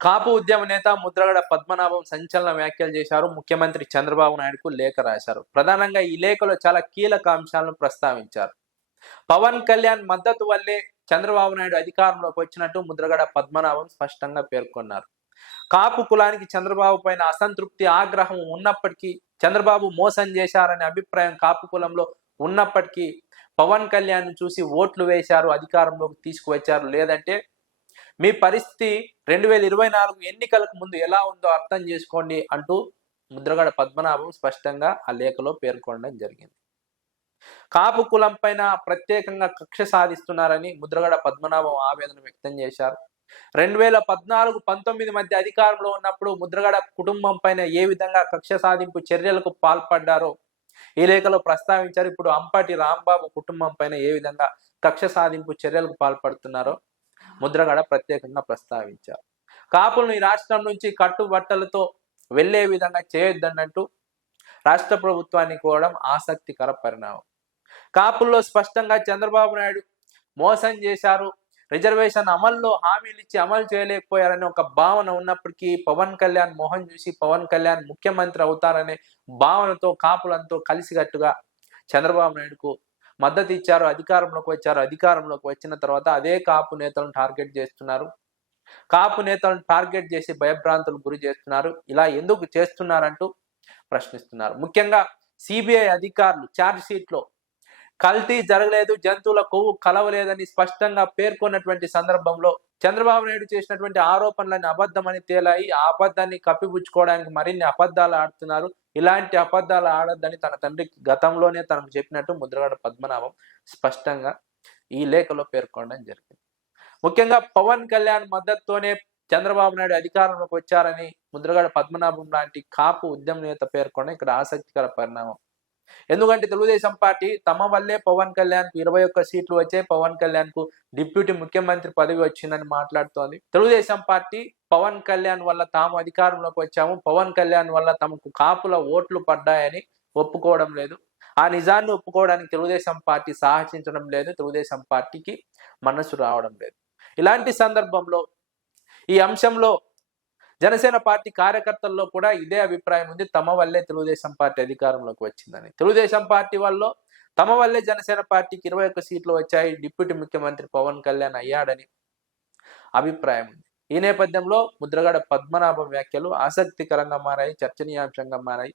కాపు ఉద్యమ నేత ముద్రగడ పద్మనాభం సంచలన వ్యాఖ్యలు చేశారు. ముఖ్యమంత్రి చంద్రబాబు నాయుడుకు లేఖ రాశారు. ప్రధానంగా ఈ లేఖలో చాలా కీలక అంశాలను ప్రస్తావించారు. పవన్ కళ్యాణ్ మద్దతు వల్లే చంద్రబాబు నాయుడు అధికారంలోకి వచ్చినట్టు ముద్రగడ పద్మనాభం స్పష్టంగా పేర్కొన్నారు. కాపు కులానికి చంద్రబాబు పైన అసంతృప్తి, ఆగ్రహం ఉన్నప్పటికీ, చంద్రబాబు మోసం చేశారనే అభిప్రాయం కాపు కులంలో ఉన్నప్పటికీ పవన్ కళ్యాణ్ చూసి ఓట్లు వేశారు, అధికారంలోకి తీసుకువచ్చారు. లేదంటే మీ పరిస్థితి 2024 ఎన్నికలకు ముందు ఎలా ఉందో అర్థం చేసుకోండి అంటూ ముద్రగడ పద్మనాభం స్పష్టంగా ఆ లేఖలో పేర్కొనడం జరిగింది. కాపు కులం పైన ప్రత్యేకంగా కక్ష సాధిస్తున్నారని ముద్రగడ పద్మనాభం ఆవేదన వ్యక్తం చేశారు. 2014-19 మధ్య అధికారంలో ఉన్నప్పుడు ముద్రగడ కుటుంబం పైన ఏ విధంగా కక్ష సాధింపు చర్యలకు పాల్పడ్డారో ఈ లేఖలో ప్రస్తావించారు. ఇప్పుడు అంపటి రాంబాబు కుటుంబం పైన ఏ విధంగా కక్ష సాధింపు చర్యలకు పాల్పడుతున్నారో ముద్రగడ ప్రత్యేకంగా ప్రస్తావించారు. కాపులను ఈ రాష్ట్రం నుంచి కట్టుబట్టలతో వెళ్లే విధంగా చేయొద్దన్నట్టు రాష్ట్ర ప్రభుత్వాన్ని కోరడం ఆసక్తికర పరిణామం. కాపుల్లో స్పష్టంగా చంద్రబాబు నాయుడు మోసం చేశారు, రిజర్వేషన్ అమల్లో హామీలు ఇచ్చి అమలు చేయలేకపోయారనే ఒక భావన ఉన్నప్పటికీ పవన్ కళ్యాణ్ మోహన్ చూసి పవన్ కళ్యాణ్ ముఖ్యమంత్రి అవుతారనే భావనతో కాపులంతో కలిసికట్టుగా చంద్రబాబు నాయుడుకు మద్దతు ఇచ్చారు, అధికారంలోకి వచ్చారు. అధికారంలోకి వచ్చిన తర్వాత అదే కాపు నేతలను టార్గెట్ చేస్తున్నారు. కాపు నేతలను టార్గెట్ చేసి భయభ్రాంతులకు గురి చేస్తున్నారు. ఇలా ఎందుకు చేస్తున్నారంటూ ప్రశ్నిస్తున్నారు. ముఖ్యంగా సిబిఐ అధికారులు ఛార్జ్ షీట్లో కల్తీ జరగలేదు, జంతువుల కొవ్వు కలవలేదని స్పష్టంగా పేర్కొన్నటువంటి సందర్భంలో చంద్రబాబు నాయుడు చేసినటువంటి ఆరోపణలన్నీ అబద్ధమని తేలాయి. ఆ అబద్ధాన్ని కప్పిపుచ్చుకోవడానికి మరిన్ని అబద్ధాలు ఆడుతున్నారు. ఇలాంటి అబద్ధాలు ఆడొద్దని తన తండ్రికి గతంలోనే తనకు చెప్పినట్టు ముద్రగడ పద్మనాభం స్పష్టంగా ఈ లేఖలో పేర్కొనడం జరిగింది. ముఖ్యంగా పవన్ కళ్యాణ్ మద్దతుతోనే చంద్రబాబు నాయుడు అధికారంలోకి వచ్చారని ముద్రగడ పద్మనాభం లాంటి కాపు ఉద్యమ నేత పేర్కొనడం ఇక్కడ ఆసక్తికర పరిణామం. ఎందుకంటే తెలుగుదేశం పార్టీ తమ వల్లే పవన్ కళ్యాణ్ కు 21 సీట్లు వచ్చాయి, పవన్ కళ్యాణ్ కు డిప్యూటీ ముఖ్యమంత్రి పదవి వచ్చిందని మాట్లాడుతోంది. తెలుగుదేశం పార్టీ పవన్ కళ్యాణ్ వల్ల తాము అధికారంలోకి వచ్చాము, పవన్ కళ్యాణ్ వల్ల తమకు కాపుల ఓట్లు పడ్డాయని ఒప్పుకోవడం లేదు. ఆ నిజాన్ని ఒప్పుకోవడానికి తెలుగుదేశం పార్టీ సాహసించడం లేదు, తెలుగుదేశం పార్టీకి మనసు రావడం లేదు. ఇలాంటి సందర్భంలో ఈ అంశంలో జనసేన పార్టీ కార్యకర్తల్లో కూడా ఇదే అభిప్రాయం ఉంది. తమ వల్లే తెలుగుదేశం పార్టీ అధికారంలోకి వచ్చిందని, తెలుగుదేశం పార్టీ వల్ల తమ వల్లే జనసేన పార్టీకి 21 సీట్లు వచ్చాయి, డిప్యూటీ ముఖ్యమంత్రి పవన్ కళ్యాణ్ అయ్యాడని అభిప్రాయం ఉంది. ఈ నేపథ్యంలో ముద్రగడ పద్మనాభం వ్యాఖ్యలు ఆసక్తికరంగా మారాయి, చర్చనీయాంశంగా మారాయి.